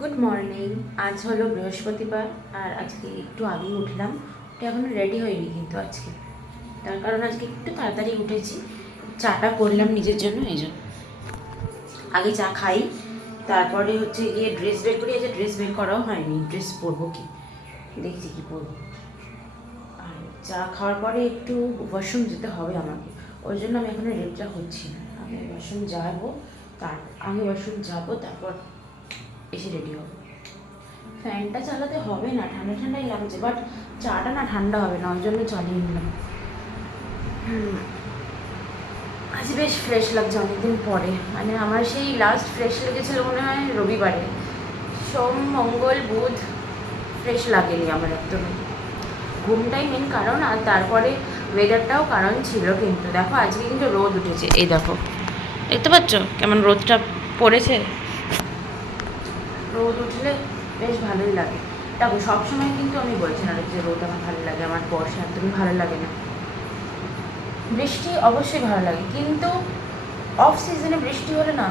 Good morning আজ হলো বৃহস্পতিবার আর আজকে একটু আগেই উঠলাম। ওটা এখনও রেডি হয়নি কিন্তু আজকে। তার কারণ আজকে একটু তাড়াতাড়ি উঠেছি। চাটা করলাম নিজের জন্য, এই জন্য। আগে চা খাই, তারপরে হচ্ছে গিয়ে ড্রেস বের করি। আজ ড্রেস বের করাও হয়নি। ড্রেস পরবো কি? দেখছি কি পরবো। আর চা খাওয়ার পরে একটু ওয়াশরুম যেতে হবে আমাকে। ওই জন্য আমি এখনও রেডটা হচ্ছি না। আমি ওয়াশরুম যাব, তার আমি ওয়াশরুম যাব, তারপর এসে রেডি হব। ফ্যানটা চালাতে হবে না ঠান্ডা ঠান্ডাই লাগছে বাট চাটা না ঠান্ডা হবে না ওই জন্য চালিয়ে নিলাম। আজ বেশ ফ্রেশ লাগছে অনেকদিন পরে। মানে আমার সেই লাস্ট ফ্রেশ লেগেছিল মনে হয় রবিবারে। সোম মঙ্গল বুধ ফ্রেশ লাগেনি আমার একদম। ঘুমটাই মেন কারণ আর তারপরে ওয়েদারটাও কারণ ছিল কিন্তু। দেখো আজকে কিন্তু রোদ উঠেছে। এই দেখো দেখতে পাচ্ছ কেমন রোদটা পড়েছে? রোদ উঠলে বেশ ভালোই লাগে। দেখো, সবসময় কিন্তু আমি বলছি না যে রোদ আমার ভালো লাগে, আমার বর্ষা একদমই ভালো লাগে না। বৃষ্টি অবশ্যই ভালো লাগে, কিন্তু অফ সিজনে বৃষ্টি হলে না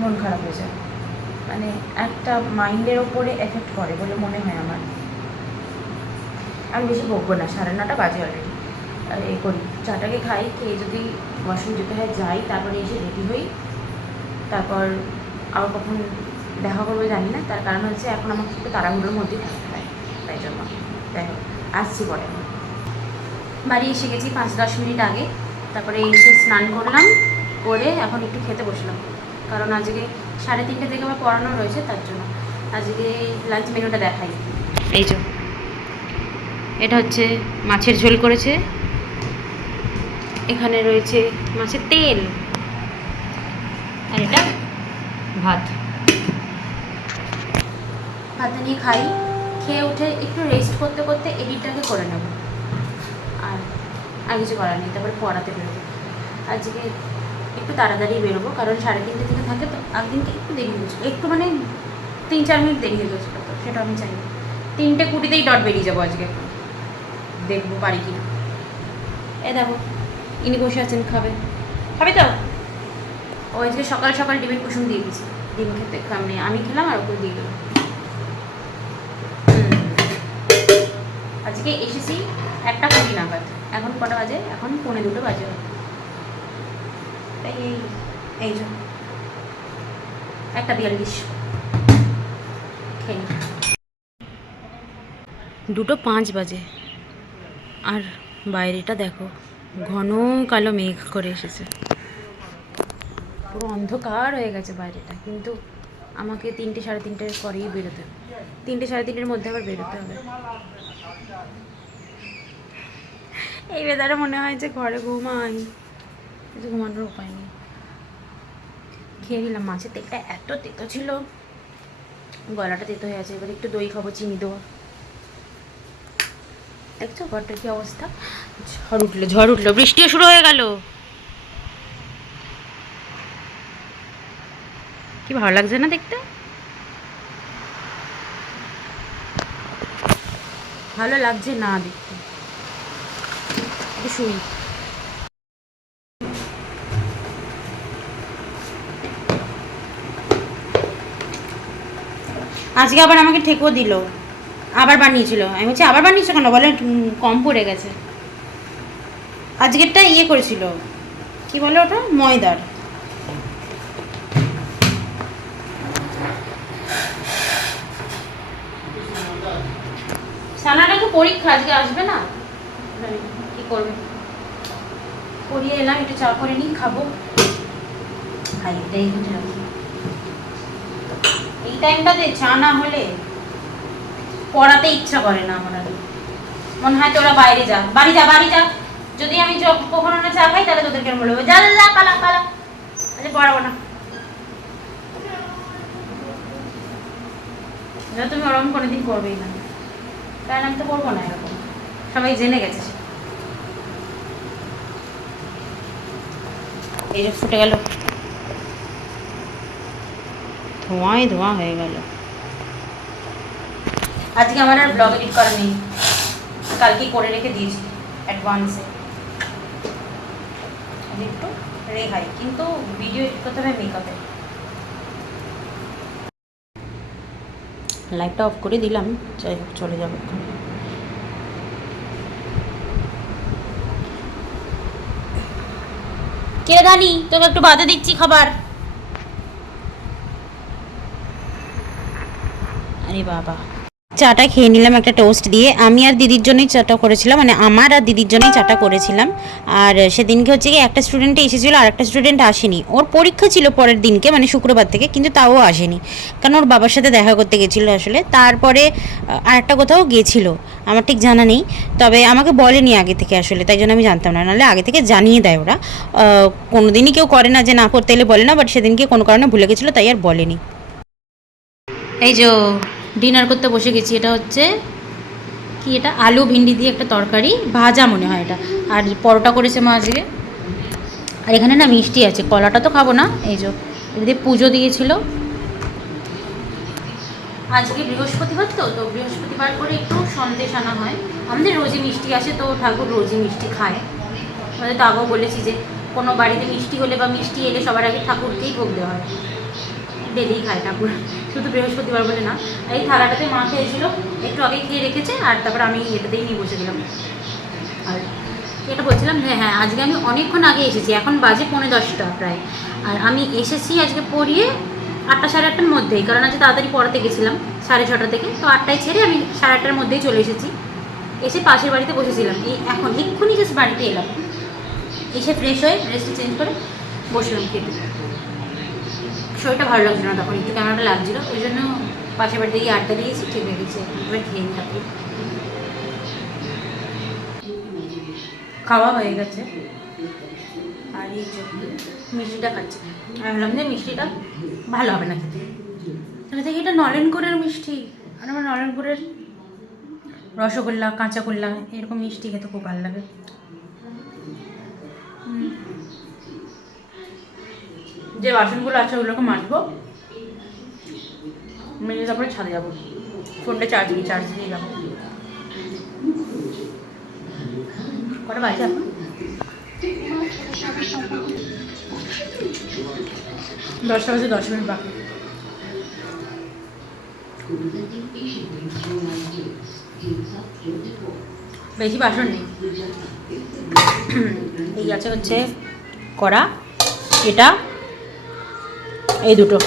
মন খারাপ হয়ে যায়। মানে একটা মাইন্ডের ওপরে এফেক্ট করে বলে মনে হয় আমার। আমি বেশি বকবো না, সাড়ে নটা বাজে অলরেডি এ করি, চাটাকে খাই, খেয়ে যদি ওয়াশরুম যেতে হয় যাই, তারপরে এসে রেডি হই। তারপর আবার কখন দেখা করব, জানি না। তার কারণ হচ্ছে এখন আমাকে একটু তাড়াহুড়োর মধ্যেই থাকতে হয়। তাই জন্য। হোক আসছি পরে। বাড়ি এসে গেছি পাঁচ দশ মিনিট আগে। তারপরে এসে স্নান করলাম, করে এখন একটু খেতে বসলাম। কারণ আজকে সাড়ে তিনটে থেকে আমার পড়ানো রয়েছে, তার জন্য আজকে লাঞ্চ মেনুটা দেখাই। এই যে। এটা হচ্ছে মাছের ঝোল করেছে। এখানে রয়েছে মাছের তেল। আর এটা ভাত। ভাতটা নিয়ে খাই, খেয়ে উঠে একটু রেস্ট করতে করতে এডিটটাকে করে নেব। আর আর কিছু করার নেই, তারপরে পড়াতে বেরোবো। আজকে একটু তাড়াতাড়ি বেরোবো, কারণ সাড়ে তিনটে থেকে থাকে তো, একদিনকে একটু দেরি হয়েছিল একটু মানে তিন চার মিনিট দেরি হয়ে গেছিল তো সেটা আমি চাই। তিনটে কুটিতেই ডট বেরিয়ে যাব আজকে। দেখব পারি কি না এ দেখো, ইনি বসে আছেন, খাবে। খাবে তো? ও আজকে সকাল সকাল ডিমের কুসুম দিয়ে দিয়েছি। ডিম খেতে খামনি আমি খেলাম আর ওকে দিয়ে দিলাম। আজকে এসেছি একটা কুড়ি নাগাদ। এখন কটা বাজে? এখন পৌনে দুটো বাজে। এই এই একটা বিয়াল্লিশ। দুটো পাঁচ বাজে। আর বাইরেটা দেখো, ঘন কালো মেঘ করে এসেছে। পুরো অন্ধকার হয়ে গেছে বাইরেটা, কিন্তু আমাকে তিনটে সাড়ে তিনটের পরেই বেরোতে তিনটে সাড়ে তিনটের মধ্যে আবার বেরোতে হবে। এই বেদারে মনে হয় যে ঘরে ঘুমাই। কিন্তু ঘুমানোর উপায় নেই। খেয়ে নিলাম, মাছের তেলটা এত তেতো ছিল। গলাটা তেতো হয়ে আছে, এবার একটু দই খাব, চিনি দেওয়া দেখছ ঘরটার কি অবস্থা? ঝড় উঠল ঝড় উঠল বৃষ্টিও শুরু হয়ে গেল। কি ভালো লাগছে না দেখতে? ভালো লাগছে না দেখতে। শুই আজকে আবার আমাকে ঠেকো দিল। আবার বানিয়েছিল। আমি বলছি, আবার বানিয়েছো কেন? বলে কম পড়ে গেছে। আজকেরটা ইয়ে করেছিল। কি বলে ওটা? ময়দার। সানাটা একটু পরীক্ষা, আজকে আসবে না? কি করবে। পড়িয়ে এলাম, একটু চা করে নিই, খাব। খাই, এটাই রাখি। এই টাইমটাতে চা না হলে পড়াতে ইচ্ছা করে না আমার আর। মনে হয় তোরা বাইরে যা। বাড়ি যা বাড়ি যা। যদি আমি কখনো না চা খাই, তাহলে তোদেরকে আমি বলব পালা পালা। আরে পড়াবো না। তুমি ওরকম কোনোদিন করবেই না। কারণ আমি তো করব না এরকম। সবাই জেনে গেছে। এই যে ফুটে গেল ধোঁয়াই ধোঁয়া হয়ে গেল আজকে আমার আর ব্লগ এডিট করা নেই কালকে করে রেখে দিয়েছি অ্যাডভান্সে একটু রেহাই কিন্তু ভিডিও এডিট করতে হবে মেকআপে লাইটটা অফ করে দিলাম যাই হোক চলে যাব কে জানি তোকে একটু বাদে দিচ্ছি খাবার। আরে বাবা। চাটা খেয়ে নিলাম একটা টোস্ট দিয়ে। আমি আর দিদির জন্যই চাটা করেছিলাম মানে আমার আর দিদির জন্যই চাটা করেছিলাম। আর সেদিনকে হচ্ছে কি একটা স্টুডেন্ট এসেছিল, আর একটা স্টুডেন্ট আসেনি। ওর পরীক্ষা ছিল পরের দিনকে মানে শুক্রবার থেকে, কিন্তু তাও আসেনি। কারণ ওর বাবার সাথে দেখা করতে গেছিল আসলে। তারপরে আর একটা কোথাও গেছিল, আমার ঠিক জানা নেই। তবে আমাকে বলেনি আগে থেকে আসলে, তাই জন্য আমি জানতাম না। নাহলে আগে থেকে জানিয়ে দেয় ওরা। কোনো দিনই কেউ করে না যে না করতে এলে বলে না বাট সেদিনকে কোনো কারণে ভুলে গেছিল, তাই আর বলেনি। এই যে ডিনার করতে বসে গেছি, এটা হচ্ছে কি এটা? আলু ভিন্ডি দিয়ে একটা তরকারি, ভাজা মনে হয় এটা। আর পরোটা করেছে মা আজকে। আর এখানে না মিষ্টি আছে, কলাটা তো খাব না, এই যে এটা দিয়ে পুজো দিয়েছিল। আজকে বৃহস্পতিবার তো তো বৃহস্পতিবার করে একটু সন্দেশ আনা হয়। আমাদের রোজই মিষ্টি আসে তো, ঠাকুর রোজই মিষ্টি খায়। আমাদের তো আগেও বলেছি যে কোনো বাড়িতে মিষ্টি হলে বা মিষ্টি এলে সবার আগে ঠাকুরকেই ভোগ দেওয়া হয়। ডেলি খায় ঠাকুর। শুধু বৃহস্পতিবার বলে না, এই থালাটাতে মা খেয়েছিল, একটু আগে খেয়ে রেখেছে, আর তারপর আমি এটাতেই নিয়ে বসে গেলাম। আর এটা বলছিলাম যে হ্যাঁ আজকে আমি অনেকক্ষণ আগে এসেছি, এখন বাজে পৌনে দশটা প্রায়। আর আমি এসেছি আজকে পড়িয়ে আটটা সাড়ে আটটার মধ্যেই, কারণ আজকে তাড়াতাড়ি পড়াতে গেছিলাম সাড়ে ছটা থেকে, তো আটটায় ছেড়ে আমি সাড়ে আটটার মধ্যেই চলে এসেছি। এসে পাশের বাড়িতে বসেছিলাম, এই এখন এক্ষুনি জাস্ট বাড়িতে এলাম। এসে ফ্রেশ হয়ে ড্রেসটা চেঞ্জ করে বসলাম খেতে। শরীরটা ভালো লাগছিল না তখন, একটু ক্যামেরাটা লাগছিল, ওই জন্য পাশের বাড়িতে গিয়ে আড্ডা দিয়েছি, ঠিক গেছে, এবার খেয়ে থাকি খাওয়া হয়ে গেছে। আর এই মিষ্টিটা খাচ্ছি। আমি ভাবলাম যে মিষ্টিটা ভালো হবে না খেতে। তাহলে দেখি এটা নলেনগুড়ের মিষ্টি। আর আমার নলেনগুড়ের রসগোল্লা কাঁচাগোল্লা এরকম মিষ্টি খেতে খুব ভালো লাগে। যে বাসনগুলো আছে ওগুলোকে মাজবো। মেজে তারপরে ছাদে যাব। ফোনটা চার্জ দিয়ে চার্জ দিয়ে যাব। কটা বাজে দশটা বাজে দশ মিনিট বাকি। বেশি বাসন নেই। এই আছে হচ্ছে কড়া, এটা এই দুটো।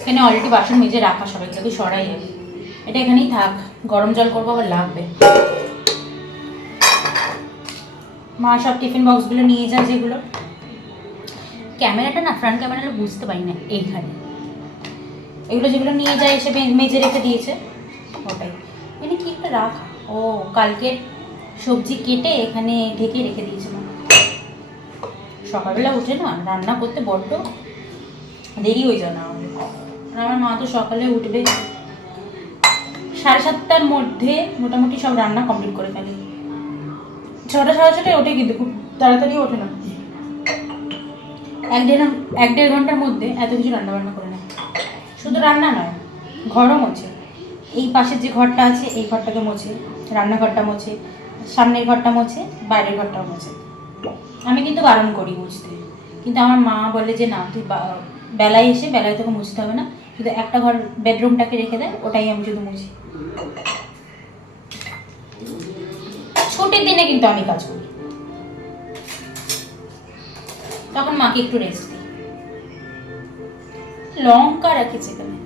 এখানে অলরেডি বাসন মেজে রাখা সবাই এগুলোকে সরাই এটা এখানেই থাক, গরম জল করব আবার লাগবে। মা সব টিফিন বক্সগুলো নিয়ে যায় যেগুলো। ক্যামেরাটা না ফ্রন্ট ক্যামেরাটা বুঝতে পারি না, এইখানে। এগুলো যেগুলো নিয়ে যায়, এসে মেজে রেখে দিয়েছে, ওটাই। এখানে কি একটা রাখা? ও, কালকে সবজি কেটে এখানে ঢেকে রেখে দিয়েছে মা সকালবেলা উঠে না রান্না করতে বড্ড দেরি হয়ে যায় না। আমার মা তো সকালে উঠবে। সাড়ে সাতটার মধ্যে মোটামুটি সব রান্না কমপ্লিট করে ফেলে। ছটা, সাড়ে ছটায় ওঠে কিন্তু খুব তাড়াতাড়ি ওঠে না। এক দেড় এক দেড় ঘণ্টার মধ্যে এত কিছু রান্না বান্না করে নেয়। শুধু রান্না নয়, ঘরও মোছে। এই পাশের যে ঘরটা আছে, এই ঘরটাকে মোছে। রান্নাঘরটা মোছে, সামনের ঘরটা মোছে, বাইরের ঘরটাও মোছে। আমি কিন্তু বারণ করি মুছতে। কিন্তু আমার মা বলে যে, না, তুই বেলায় এসে, বেলায় তোকে মুছতে হবে না। শুধু একটা ঘর বেডরুমটাকে রেখে দেয় ওটাই আমি শুধু মুছি। ছুটির দিনে কিন্তু আমি কাজ করি। তখন মাকে একটু রেস্ট দিই। লঙ্কা রাখেছে এখানে।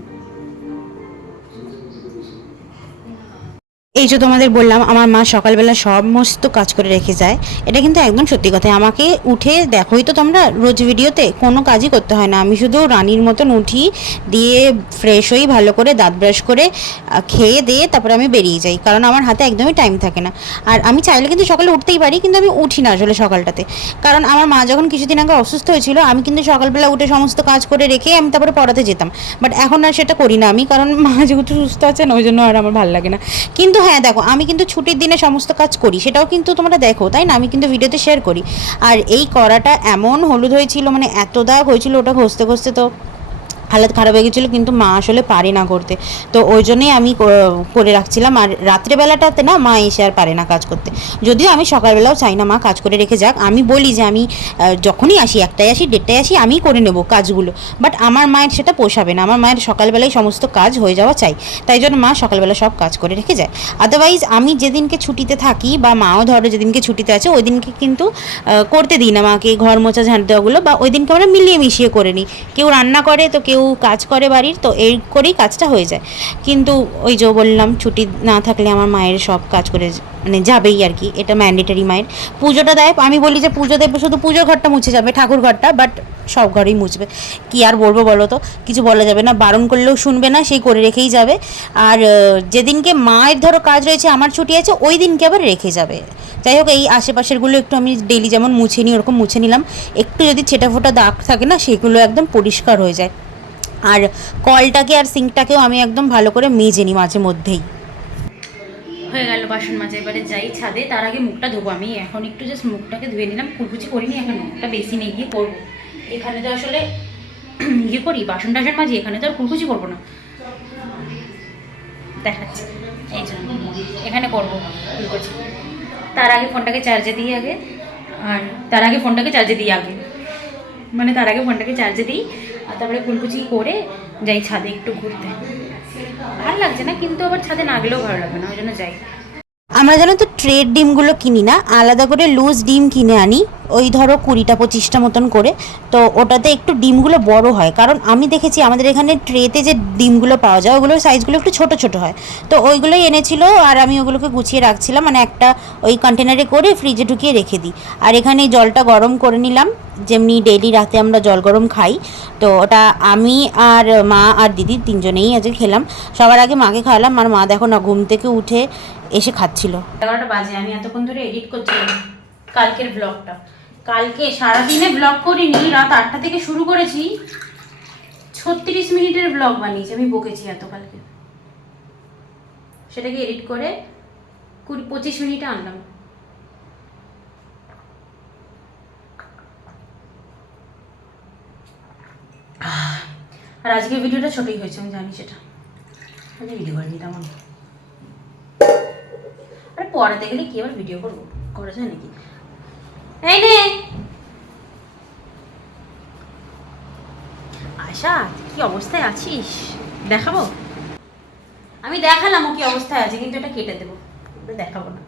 এই যে তোমাদের বললাম, আমার মা সকালবেলা সমস্ত কাজ করে রেখে যায়, এটা কিন্তু একদম সত্যি কথা। আমাকে উঠে দেখোই তো তোমরা, রোজ ভিডিওতে কোনো কাজই করতে হয় না। আমি শুধু রানীর মতন উঠি, দিয়ে ফ্রেশ হই, ভালো করে দাঁত ব্রাশ করে খেয়ে দিয়ে তারপরে আমি বেরিয়ে যাই, কারণ আমার হাতে একদমই টাইম থাকে না। আর আমি চাইলে কিন্তু সকালে উঠতেই পারি, কিন্তু আমি উঠি না আসলে সকালটাতে। কারণ আমার মা যখন কিছুদিন আগে অসুস্থ হয়েছিল, আমি কিন্তু সকালবেলা উঠে সমস্ত কাজ করে রেখে আমি তারপরে পড়াতে যেতাম। বাট এখন আর সেটা করি না আমি, কারণ মা যেহেতু সুস্থ আছেন, ওই জন্য আর আমার ভালো লাগে না। কিন্তু হ্যাঁ দেখো, আমি কিন্তু ছুটির দিনে সমস্ত কাজ করি, সেটাও কিন্তু তোমরা দেখো, তাই না? আমি কিন্তু ভিডিওতে শেয়ার করি। আর এই করাটা এমন হলুদ হয়েছিল মানে এত দাগ হয়েছিল, ওটা ঘষতে ঘষতে তো হালাত খারাপ হয়ে গেছিল, কিন্তু মা আসলে পারে না করতে। তো ওই জন্যই আমি করে রাখছিলাম। আর রাত্রেবেলাটাতে না, মা এসে আর পারে না কাজ করতে। যদিও আমি সকালবেলাও চাই না মা, কাজ করে রেখে যাক। আমি বলি যে আমি যখনই আসি একটাই আসি, দেড়টায় আসি, আমি করে নেব কাজগুলো। বাট আমার মায়ের সেটা পোষাবে না। আমার মায়ের সকালবেলায় সমস্ত কাজ হয়ে যাওয়া চাই। তাই জন্য মা সকালবেলা সব কাজ করে রেখে যায়। আদারওয়াইজ আমি যেদিনকে ছুটিতে থাকি বা মাও ধরো যেদিনকে ছুটিতে আছে, ওই দিনকে কিন্তু করতে দিই না মাকে। ঘর মোছা ঝাঁট দেওয়াগুলো বা ওই দিনকে আমরা মিলিয়ে মিশিয়ে করে নিই। কেউ রান্না করে, তো কেউ কাজ করে বাড়ির, তো এই করেই কাজটা হয়ে যায়। কিন্তু ওই যে বললাম, ছুটি না থাকলে আমার মায়ের সব কাজ করে মানে যাবেই আর কি, এটা ম্যান্ডেটারি মায়ের। পুজোটা দেয়, আমি বলি যে পুজো দেবে, শুধু পুজোর ঘরটা মুছে যাবে, ঠাকুর ঘরটা বাট সব ঘরেই মুছবে। কি আর বলব বলো তো, কিছু বলা যাবে না, বারণ করলেও শুনবে না, সেই করে রেখেই যাবে। আর যেদিনকে মায়ের ধরো কাজ রয়েছে, আমার ছুটি আছে, ওই দিনকে আবার রেখে যাবে। যাই হোক, এই আশেপাশেরগুলো একটু আমি ডেলি যেমন মুছে নিই, ওরকম মুছে নিলাম। একটু যদি ছেটা ফোটা দাগ থাকে না, সেগুলো একদম পরিষ্কার হয়ে যায়। আর কলটাকে আর সিঙ্কটাকেও আমি একদম ভালো করে মেজে নিই মাঝে মধ্যেই। হয়ে গেল বাসন মাজা, এবারে যাই ছাদে, তার আগে মুখটা ধোবো আমি। এখন একটু জাস্ট মুখটাকে ধুয়ে নিলাম, কুলকুচি করিনি, এখন মুখটা বেশি নিয়ে গিয়ে করব। এখানে তো আসলে ইয়ে করি, বাসন টাসন মাজি, এখানে তো আর কুলকুচি করব না। দেখাচ্ছি, এই জন্য এখানে করব কুলকুচি। তার আগে ফোনটাকে চার্জে দিই আগে, আর তার আগে ফোনটাকে চার্জে দিই আগে। মানে তার আগে ফোনটাকে চার্জে দিই। তারপরে কুলকুচি করে যাই ছাদে একটু ঘুরতে। ভালো লাগছে না, কিন্তু আবার ছাদে না গেলেও ভালো লাগবে না, ওই জন্য যাই। আমরা জানো তো ট্রেড ডিমগুলো কিনি না, আলাদা করে লুজ ডিম কিনে আনি, ওই ধরো কুড়িটা, পঁচিশটা মতন করে। তো ওটাতে একটু ডিমগুলো বড় হয়, কারণ আমি দেখেছি আমাদের এখানে ট্রেতে যে ডিমগুলো পাওয়া যায়, ওগুলোর সাইজগুলো একটু ছোট ছোট হয়। তো ওইগুলোই এনেছিল, আর আমি ওগুলোকে গুছিয়ে রাখছিলাম মানে একটা ওই কন্টেনারে করে ফ্রিজে ঢুকিয়ে রেখে দিই। আর এখানে জলটা গরম করে নিলাম। যেমনি ডেইলি রাতে আমরা জল গরম খাই, তো ওটা আমি আর মা আর দিদি তিনজনেই আজকে খেলাম। সবার আগে মাকে খাওয়ালাম, আর মা দেখো না, ঘুম থেকে উঠে এসে খাচ্ছিল। এগারোটা বাজে, আমি এতক্ষণ ধরে এডিট করছিলাম কালকের ব্লগটা কালকে সারাদিনে ব্লগ করিনি, রাত আটটা থেকে শুরু করেছি। ছত্রিশ মিনিটের ব্লগ বানিয়েছি, আমি বকেছি এত কালকে সেটাকে এডিট করে কুড়ি, পঁচিশ মিনিটে আনলাম। আর আজকের ভিডিওটা ছোটই হয়েছে, আমি জানি সেটা। আমি ভিডিও করিনি তেমন। আরে পড়াতে গেলে কি আবার ভিডিও করব করা যায় নাকি? এই নে! আশা কি অবস্থায় আছিস? দেখাবো? আমি দেখালাম ও কি অবস্থায় আছে, কিন্তু এটা কেটে দেবো। দেখাবো না।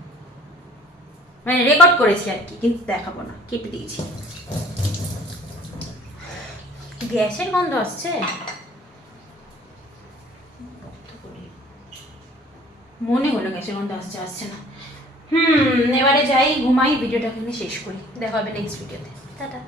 মানে রেকর্ড করেছি আর কি, কিন্তু দেখাবো না, কেটে দিয়েছি। গ্যাসের গন্ধ আসছে? মনে হলো গ্যাসের গন্ধ আসছে আসছে না। হুম, এবারে যাই, ঘুমাই, ভিডিওটা এখানে শেষ করি। দেখা হবে নেক্সট ভিডিওতে টাটা।